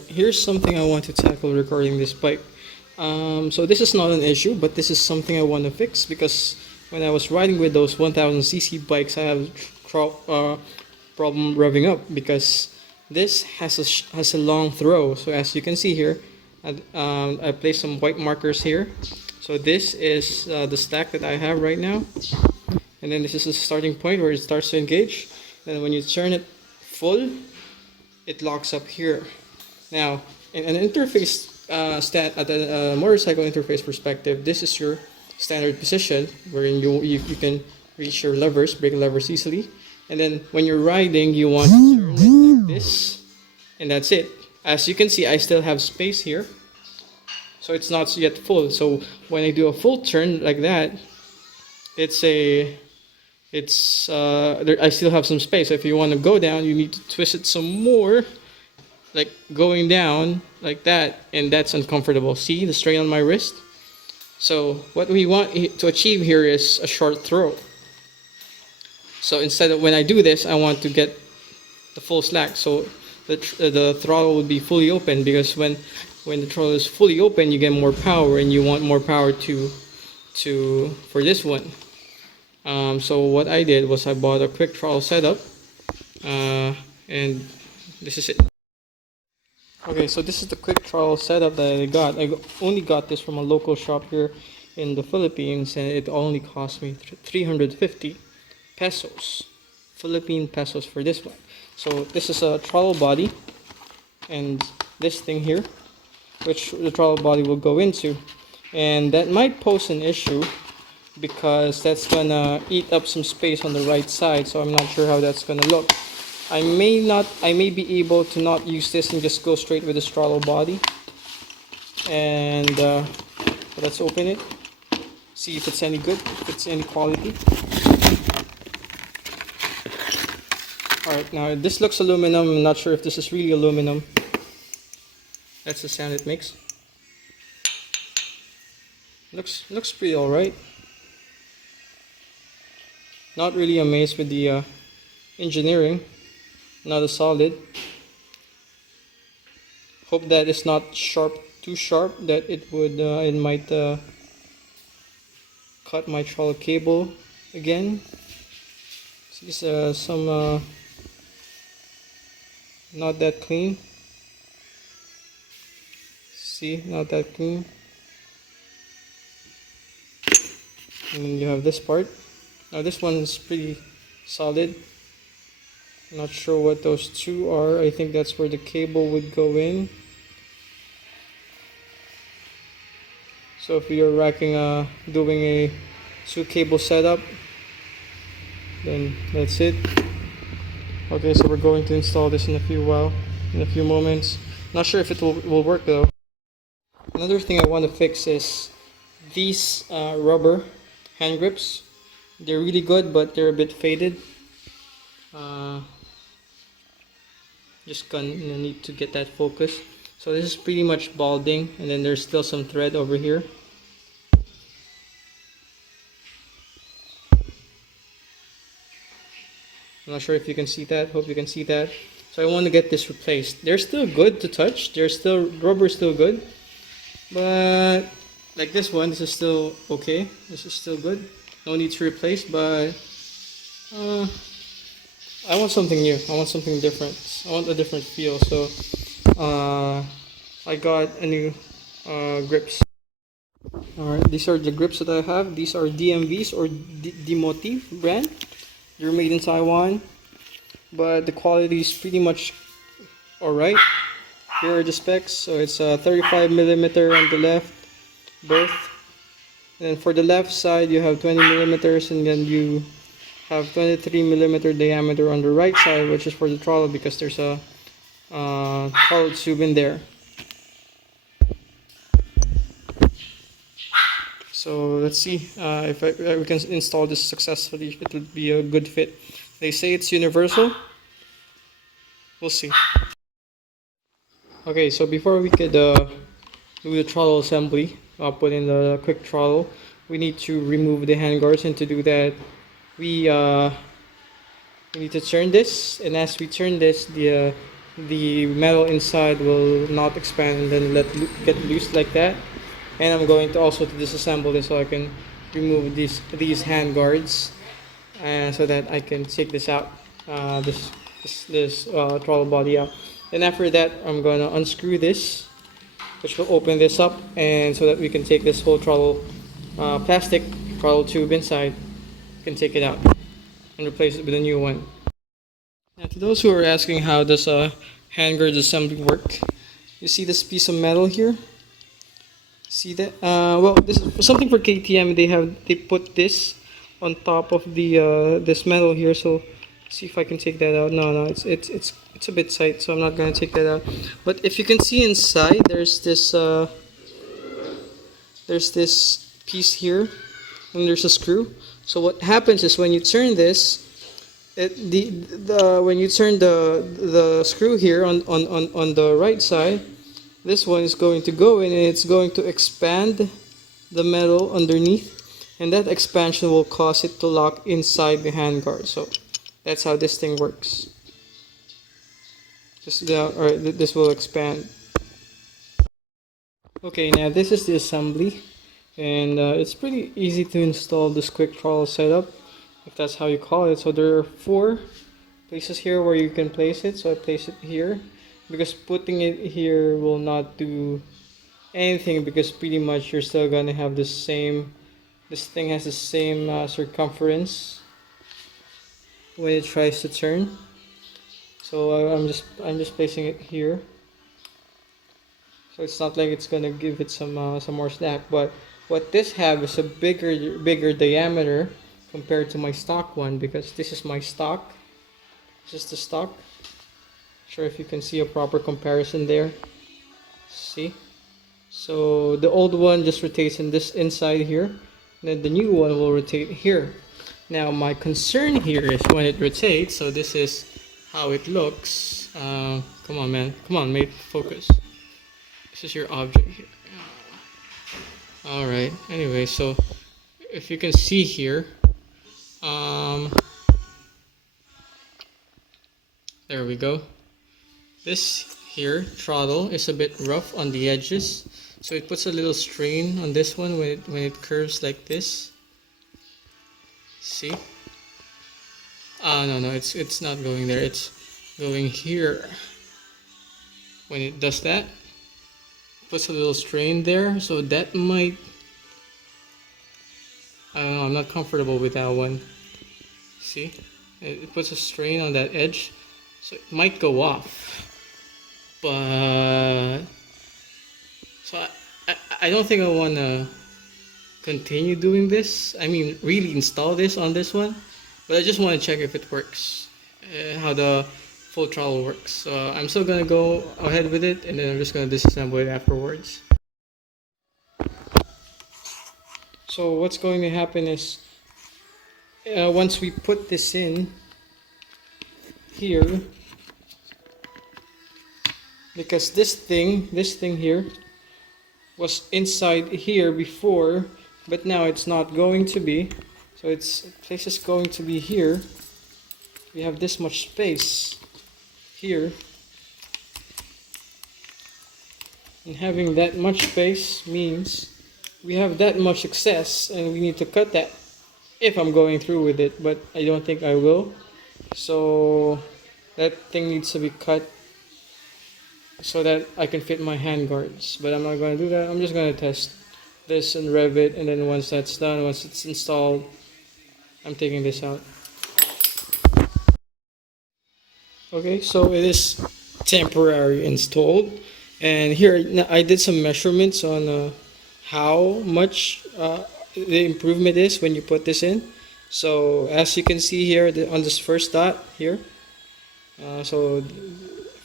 Alright, here's something I want to tackle regarding this bike. So this is not an issue, but this is something I want to fix because when I was riding with those 1000cc bikes, I have problem revving up because this has a long throw. So as you can see here, I placed some white markers here. So this is the stack that I have right now, and then this is the starting point where it starts to engage. Then when you turn it full, it locks up here. Now, in an interface at a motorcycle interface perspective, this is your standard position wherein you can reach your levers, brake levers easily. And then when you're riding, you want to turn it like this, and that's it. As you can see, I still have space here, so it's not yet full. So when I do a full turn like that, I still have some space. So if you want to go down, you need to twist it some more, like going down like that, and that's uncomfortable. See the strain on my wrist? So what we want to achieve here is a short throw. So instead of when I do this, I want to get the full slack. So the throttle would be fully open, because when the throttle is fully open, you get more power, and you want more power for this one. So what I did was I bought a quick throttle setup, and this is it. Okay, so this is the quick throttle setup that I got. I only got this from a local shop here in the Philippines, and it only cost me 350 pesos, Philippine pesos for this one. So this is a throttle body, and this thing here, which the throttle body will go into, and that might pose an issue because that's gonna eat up some space on the right side. So I'm not sure how that's gonna look. I may be able to not use this and just go straight with the throttle body. And let's open it, see if it's any good, if it's any quality. Alright, now this looks aluminum. I'm not sure if this is really aluminum. That's the sound it makes. Looks pretty alright. Not really amazed with the engineering. Not a solid. Hope that it's not too sharp that it might cut my throttle cable again. See some not that clean. See, not that clean. And then you have this part. Now this one is pretty solid. Not sure what those two are. I think that's where the cable would go in. So if you're doing a 2-cable setup, then that's it. Okay, so we're going to install this in a few moments. Not sure if it will work though. Another thing I want to fix is these rubber hand grips. They're really good, but they're a bit faded. Just gonna need to get that focus. So this is pretty much balding, and then there's still some thread over here. I'm not sure if you can see that. Hope you can see that. So I want to get this replaced. They're still good to touch. Rubber is still good, but like this one, this is still okay. This is still good. No need to replace, but I want something new. I want something different. I want a different feel. So I got a new grips. Alright, these are the grips that I have. These are DMVs or Demotive brand. They're made in Taiwan, but the quality is pretty much alright. Here are the specs. So it's 35mm on the left, both. And then for the left side, you have 20mm, and then you have 23mm diameter on the right side, which is for the throttle, because there's a throttle tube in there. So let's see if we can install this successfully. It would be a good fit. They say it's universal. We'll see. Okay, so before we could do the throttle assembly, put in the quick throttle, we need to remove the handguards, and to do that, we need to turn this, and as we turn this, the the metal inside will not expand and then get loose like that. And I'm going to also to disassemble this so I can remove these hand guards, and so that I can take this out, this throttle body out. And after that, I'm going to unscrew this, which will open this up, and so that we can take this whole throttle plastic throttle tube inside, we can take it out and replace it with a new one. Now, to those who are asking how does a handguard assembly work, you see this piece of metal here? See that? Well, this is something for KTM. They put this on top of the this metal here. So, see if I can take that out. No, it's a bit tight, so I'm not gonna take that out. But if you can see inside, there's this piece here, and there's a screw. So what happens is when you turn this, when you turn the screw here on the right side, this one is going to go in and it's going to expand the metal underneath, and that expansion will cause it to lock inside the handguard. So that's how this thing works. This will expand. Okay, now this is the assembly, and it's pretty easy to install this quick throttle setup, if that's how you call it. So there are 4 places here where you can place it. So I place it here, because putting it here will not do anything, because pretty much you're still gonna have the same, this thing has the same circumference when it tries to turn. So I'm just placing it here, so it's not like it's gonna give it some more slack. But what this have is a bigger diameter compared to my stock one, because this is my stock. This is the stock. Sure if you can see a proper comparison there. See? So the old one just rotates in this inside here, and then the new one will rotate here. Now my concern here is when it rotates, so this is how it looks. Come on, man. Come on, mate. Focus. This is your object here. Alright, anyway, so if you can see here, there we go. This here throttle is a bit rough on the edges, so it puts a little strain on this one when it curves like this. See? No, it's not going there. It's going here. When it does that, puts a little strain there, so that might, I don't know, I'm not comfortable with that one. See? It puts a strain on that edge, so it might go off. But so I don't think I want to continue doing this. I mean, really install this on this one, but I just want to check if it works, how the full throttle works. So I'm still gonna go ahead with it, and then I'm just gonna disassemble it afterwards. So what's going to happen is, once we put this in here, because this thing here was inside here before, but now it's not going to be. So place is going to be here. We have this much space here, and having that much space means we have that much excess, and we need to cut that if I'm going through with it, but I don't think I will. So that thing needs to be cut so that I can fit my hand guards, but I'm not going to do that. I'm just going to test this and rev it, and then once that's done, once it's installed, I'm taking this out. Okay, so it is temporarily installed, and here I did some measurements on how much the improvement is when you put this in. So as you can see here on this first dot here, so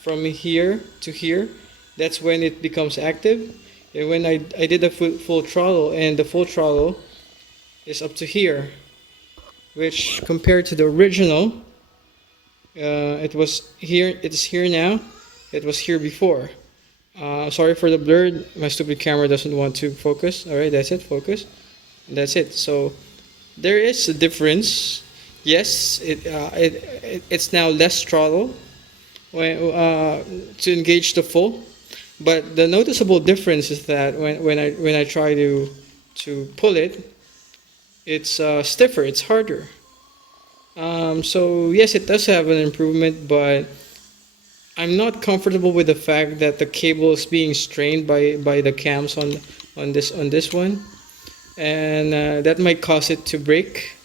from here to here, that's when it becomes active. And when I did a full throttle, and the full throttle is up to here, which compared to the original, it was here, it's here now, it was here before. Sorry for the blur, my stupid camera doesn't want to focus. Alright, that's it, focus. And that's it. So there is a difference. Yes, it's now less throttle to engage the full. But the noticeable difference is that when I try to pull it, it's stiffer, it's harder. So yes, it does have an improvement, but I'm not comfortable with the fact that the cable is being strained by the cams on this one, and that might cause it to break,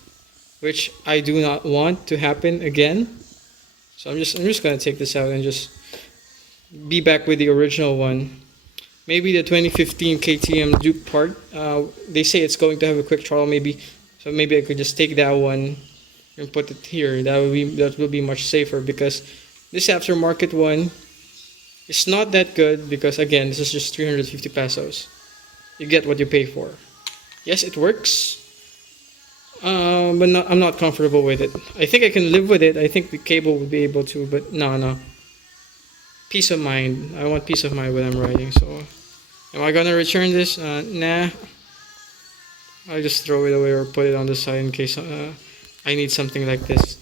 which I do not want to happen again. So I'm just gonna take this out and just be back with the original one. Maybe the 2015 KTM Duke part. They say it's going to have a quick throttle, maybe. So maybe I could just take that one and put it here. That will be much safer, because this aftermarket one is not that good, because again, this is just 350 pesos. You get what you pay for. Yes, it works, but I'm not comfortable with it. I think I can live with it. I think the cable would be able to, but no. Peace of mind. I want peace of mind when I'm riding. So, am I gonna return this? Nah. I'll just throw it away or put it on the side in case I need something like this.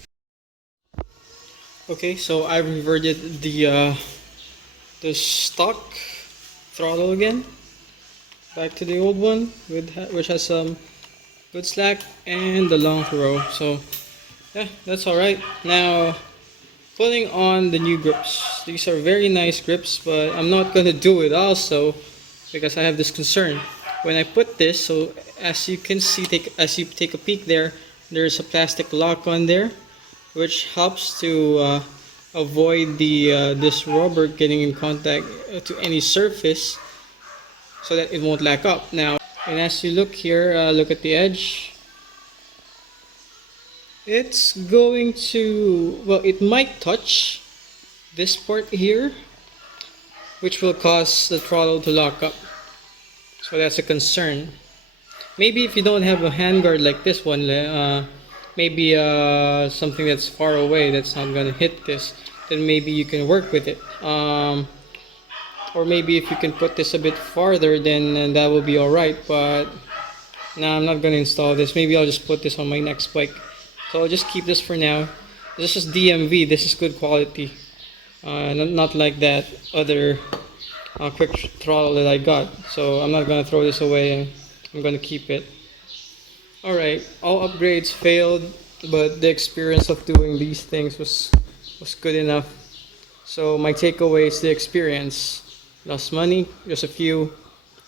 Okay, so I reverted the stock throttle again back to the old one, which has some good slack and the long throw. So yeah, that's all right. Now putting on the new grips. These are very nice grips, but I'm not gonna do it also because I have this concern. When I put this, so as you can see, as you take a peek there, there's a plastic lock on there, which helps to avoid this rubber getting in contact to any surface, so that it won't lack up. Now, and as you look here, look at the edge. It's going to, well, it might touch this part here, which will cause the throttle to lock up. So that's a concern. Maybe if you don't have a handguard like this one, maybe something that's far away that's not gonna hit this, then maybe you can work with it. Or maybe if you can put this a bit farther, then that will be alright. But no, I'm not gonna install this. Maybe I'll just put this on my next bike. So I'll just keep this for now. This is DMV. This is good quality. Not like that other quick throttle that I got. So I'm not gonna throw this away. I'm gonna keep it. Alright, all upgrades failed, but the experience of doing these things was good enough. So my takeaway is the experience. Lost money, just a few.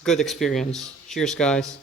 Good experience. Cheers, guys.